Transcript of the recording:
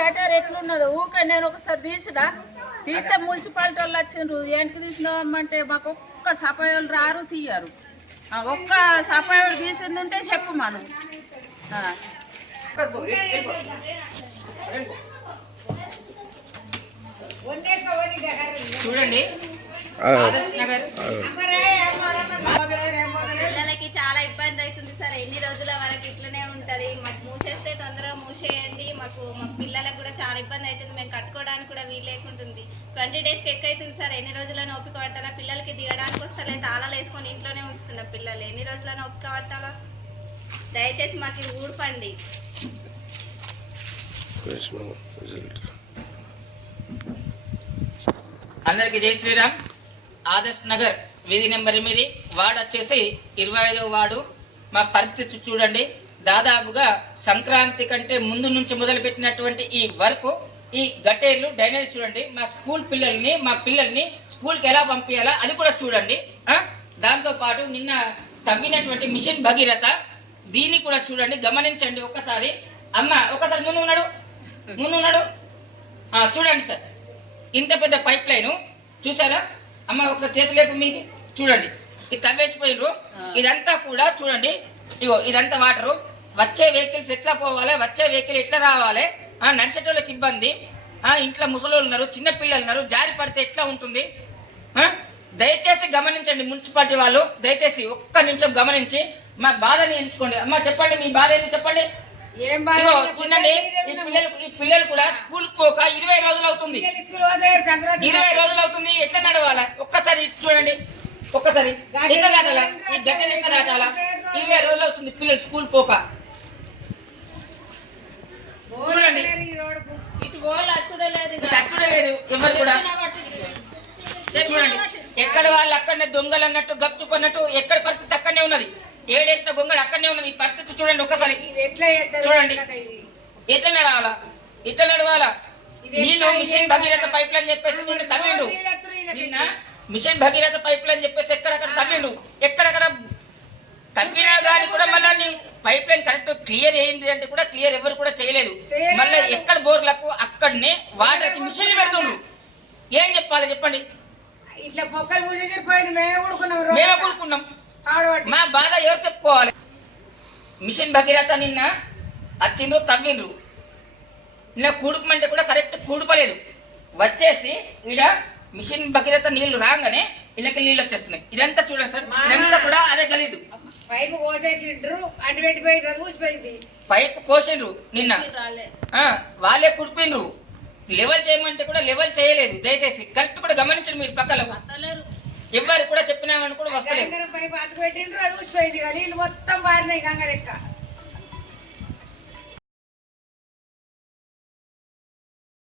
Gutter ఎట్లున్నది ఊకే నేను ఒకసారి తీస్తే మున్సిపాలిటీ వాళ్ళు వచ్చిండ్రు ఏంటికి తీసినామంటే మాకు ఒక్క సఫాయిలు రారు తీయరు ఒక్క సఫాయిలు తీసింది ఉంటే చెప్పు మనం చూడండి పిల్లలకి చాలా ఇబ్బంది అవుతుంది సార్. ఎన్ని రోజుల వరకు ఇట్లనే ఉంటది. మాకు మూసేస్తే తొందరగా మూసేయండి. మాకు పిల్లలకు కూడా చాలా ఇబ్బంది అవుతుంది. మేము కట్టుకోవడానికి కూడా వీలు లేకుంటుంది. 20 డేస్కి ఎక్కువైతుంది సార్. ఎన్ని రోజులను ఓపిక పట్టాలా? పిల్లలకి దిగడానికి వస్తలే తాళాలు వేసుకొని ఇంట్లోనే ఉంచుతున్నాం. పిల్లలు ఎన్ని రోజులను ఓపిక పట్టాలా? దయచేసి మాకు ఇది ఊడ్పండి. అందరికి జై శ్రీరామ్. ఆదర్శ్ నగర్ వీధి నెంబర్ 8 వార్డు వచ్చేసి 25వ వార్డు. మా పరిస్థితి చూడండి. దాదాపుగా సంక్రాంతి కంటే ముందు నుంచి మొదలుపెట్టినటువంటి ఈ వర్క్, ఈ గట్టేర్లు డ్రైనేజ్ చూడండి. మా పిల్లల్ని స్కూల్కి ఎలా పంపించాలా అది కూడా చూడండి. దాంతోపాటు నిన్న తవ్వినటువంటి మిషన్ భగీరథ దీన్ని కూడా చూడండి, గమనించండి ఒక్కసారి. అమ్మ ఒకసారి ముందు ఉన్నాడు చూడండి సార్. ఇంత పెద్ద పైప్ లైన్ చూసారా అమ్మ? ఒకసారి చేతులు లేపు మీకు చూడండి. ఇది తవ్వేసిపోయినరు. ఇదంతా కూడా చూడండి. ఇగో ఇదంతా వాటరు. వచ్చే వెహికల్స్ ఎట్లా పోవాలి, వచ్చే వెహికల్ ఎట్లా రావాలి, నడిచేటోళ్ళకి ఇబ్బంది. ఇంట్లో ముసలోళ్ళు ఉన్నారు, చిన్న పిల్లలు ఉన్నారు, జారి పడితే ఎట్లా ఉంటుంది? దయచేసి గమనించండి మున్సిపాలిటీ వాళ్ళు. దయచేసి ఒక్క నిమిషం గమనించి మా బాధని ఎంచుకోండి. అమ్మ చెప్పండి, మీ బాధ ఏంటి చెప్పండి. చిన్నది ఈ పిల్లలు కూడా స్కూల్ పోక 20 రోజులు అవుతుంది. 20 రోజులు అవుతుంది. ఎట్లా నడవాలా? ఒక్కసారి చూడండి. ఒక్కసారి ఎట్లా దాటాలా? ఈ గట్టెలు ఎట్లా దాటాలా? 20 రోజులు అవుతుంది పిల్లలు స్కూల్ పోక. చూడండి లేదు ఎవరు కూడా. చూడండి ఎక్కడ వాళ్ళు అక్కడనే దొంగలు అన్నట్టు గప్చుప్ అన్నట్టు ఎక్కడ పరిస్థితి అక్కడనే ఉన్నది. ఏడేసిన గొంగడు అక్కడనే ఉన్నది. ఈ పరిస్థితి చూడండి ఒకసారి. చూడండి ఎట్లా నడవాలా? నేను మిషన్ భగీరథ పైప్ లైన్ చెప్పేసి నిన్న తవ్విండు. నిన్న మిషన్ భగీరథ పైప్ లైన్ చెప్పేసి ఎక్కడక్కడ తవ్విండు. ఎక్కడక్కడ తవ్వినా కానీ కూడా మళ్ళీ పైప్ లైన్ కరెక్ట్ క్లియర్ అయింది అంటే కూడా క్లియర్ ఎవరు కూడా చేయలేదు. మళ్ళీ ఎక్కడ బోర్లకు అక్కడనే వాటర్కి మిషన్ పెడుతుండ్రు. ఏం చెప్పాలి చెప్పండి? ఇట్లా పొక్కలు పూసేసిపోయింది. మేమే కూడుకున్నాం. మా బాధ ఎవరు చెప్పుకోవాలి? మిషన్ భగీరథ నిన్న వచ్చిండ్రు, తవ్విండ్రు. నిన్న కూడుకుమంటే కూడా కరెక్ట్ కూడుపలేదు. వచ్చేసి ఈడ మిషన్ భగీరథ నీళ్లు రాగానే ఇళ్ళకి నీళ్ళు వచ్చేస్తున్నాయి. ఇదంతా చూడండి సార్. ఇదంతా కూడా అదే గలీజు. పైపు కోసేసిండ్రు, అటు పెట్టిపోయిండ్రు, ఊసిపోయింది. పైపు కోసిండ్రు నిన్న. వాళ్ళే కుడిపోయిండ్రు. లెవెల్ చేయమంటే కూడా లెవెల్ చేయలేదు. దయచేసి కరెక్ట్ కూడా గమనించండి. మీరు పక్కన ఎవరు కూడా చెప్పినా కూడా వస్తలేదు. పైపు అతుకు పెట్టిండ్రు, అది ఊసిపోయింది. నీళ్ళు మొత్తం బారినాయి గంగరెక్క.